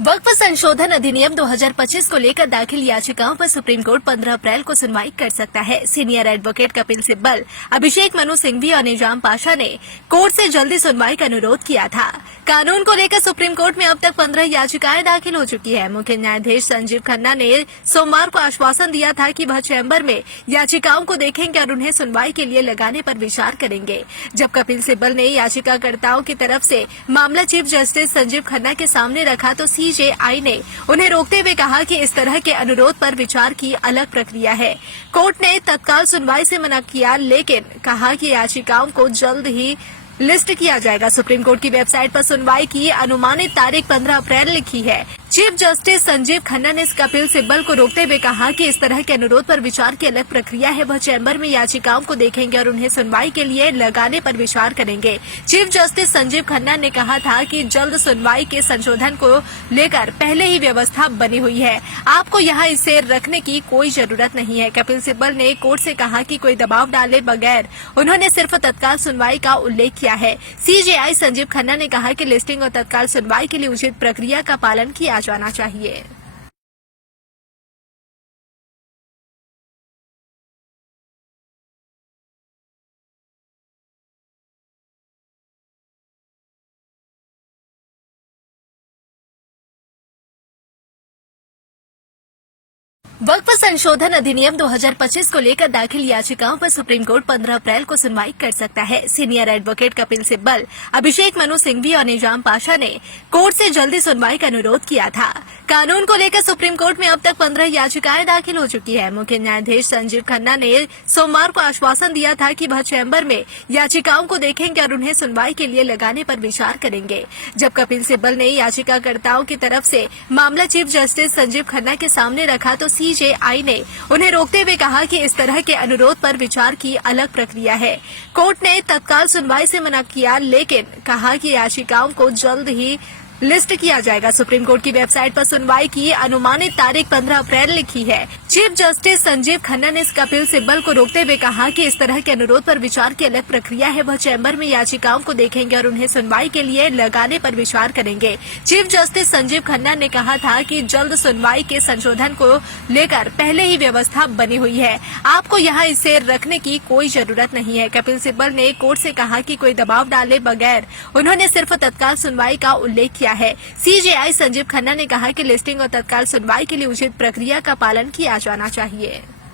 वक्फ संशोधन अधिनियम 2025 को लेकर दाखिल याचिकाओं पर सुप्रीम कोर्ट 15 अप्रैल को सुनवाई कर सकता है। सीनियर एडवोकेट कपिल सिब्बल, अभिषेक मनु सिंघवी और निजाम पाशा ने कोर्ट से जल्दी सुनवाई का अनुरोध किया था। कानून को लेकर सुप्रीम कोर्ट में अब तक 15 याचिकाएं दाखिल हो चुकी है। मुख्य न्यायाधीश संजीव खन्ना ने सोमवार को आश्वासन दिया था कि वह चैम्बर में याचिकाओं को देखेंगे और उन्हें सुनवाई के लिए लगाने पर विचार करेंगे। जब कपिल सिब्बल ने याचिकाकर्ताओं की तरफ से मामला चीफ जस्टिस संजीव खन्ना के सामने रखा तो सीजेआई ने उन्हें रोकते हुए कहा कि इस तरह के अनुरोध पर विचार की अलग प्रक्रिया है। कोर्ट ने तत्काल सुनवाई से मना किया, लेकिन कहा कि याचिकाओं को जल्द ही लिस्ट किया जाएगा। सुप्रीम कोर्ट की वेबसाइट पर सुनवाई की अनुमानित तारीख 15 अप्रैल लिखी है। चीफ जस्टिस संजीव खन्ना ने कपिल सिब्बल को रोकते हुए कहा कि इस तरह के अनुरोध पर विचार की अलग प्रक्रिया है। वह चैम्बर में याचिकाओं को देखेंगे और उन्हें सुनवाई के लिए लगाने पर विचार करेंगे। चीफ जस्टिस संजीव खन्ना ने कहा था कि जल्द सुनवाई के संशोधन को लेकर पहले ही व्यवस्था बनी हुई है, आपको यहाँ इसे रखने की कोई जरूरत नहीं है। कपिल सिब्बल ने कोर्ट से कहा कि कोई दबाव डाले बगैर उन्होंने सिर्फ तत्काल सुनवाई का उल्लेख किया है। सीजेआई संजीव खन्ना ने कहा कि लिस्टिंग और तत्काल सुनवाई के लिए उचित प्रक्रिया का पालन किया जाना चाहिए। वक्फ संशोधन अधिनियम 2025 को लेकर दाखिल याचिकाओं पर सुप्रीम कोर्ट 15 अप्रैल को सुनवाई कर सकता है। सीनियर एडवोकेट कपिल सिब्बल, अभिषेक मनु सिंघवी और निजाम पाशा ने कोर्ट से जल्दी सुनवाई का अनुरोध किया था। कानून को लेकर सुप्रीम कोर्ट में अब तक 15 याचिकाएं दाखिल हो चुकी है। मुख्य न्यायाधीश संजीव खन्ना ने सोमवार को आश्वासन दिया था कि वह चैम्बर में याचिकाओं को देखेंगे और उन्हें सुनवाई के लिए लगाने पर विचार करेंगे। जब कपिल सिब्बल ने याचिकाकर्ताओं की तरफ से मामला चीफ जस्टिस संजीव खन्ना के सामने रखा तो सीजेआई ने उन्हें रोकते हुए कहा कि इस तरह के अनुरोध पर विचार की अलग प्रक्रिया है। कोर्ट ने तत्काल सुनवाई से मना किया, लेकिन कहा कि याचिकाओं को जल्द ही लिस्ट किया जाएगा। सुप्रीम कोर्ट की वेबसाइट पर सुनवाई की अनुमानित तारीख 15 अप्रैल लिखी है। चीफ जस्टिस संजीव खन्ना ने कपिल सिब्बल को रोकते हुए कहा कि इस तरह के अनुरोध पर विचार की अलग प्रक्रिया है। वह चैम्बर में याचिकाओं को देखेंगे और उन्हें सुनवाई के लिए लगाने पर विचार करेंगे। चीफ जस्टिस संजीव खन्ना ने कहा था कि जल्द सुनवाई के संशोधन को लेकर पहले ही व्यवस्था बनी हुई है, आपको यहाँ इसे रखने की कोई जरूरत नहीं है। कपिल सिब्बल ने कोर्ट से कहा कि कोई दबाव डाले बगैर उन्होंने सिर्फ तत्काल सुनवाई का उल्लेख किया है। सीजेआई संजीव खन्ना ने कहा कि लिस्टिंग और तत्काल सुनवाई के लिए उचित प्रक्रिया का पालन किया जाना चाहिए।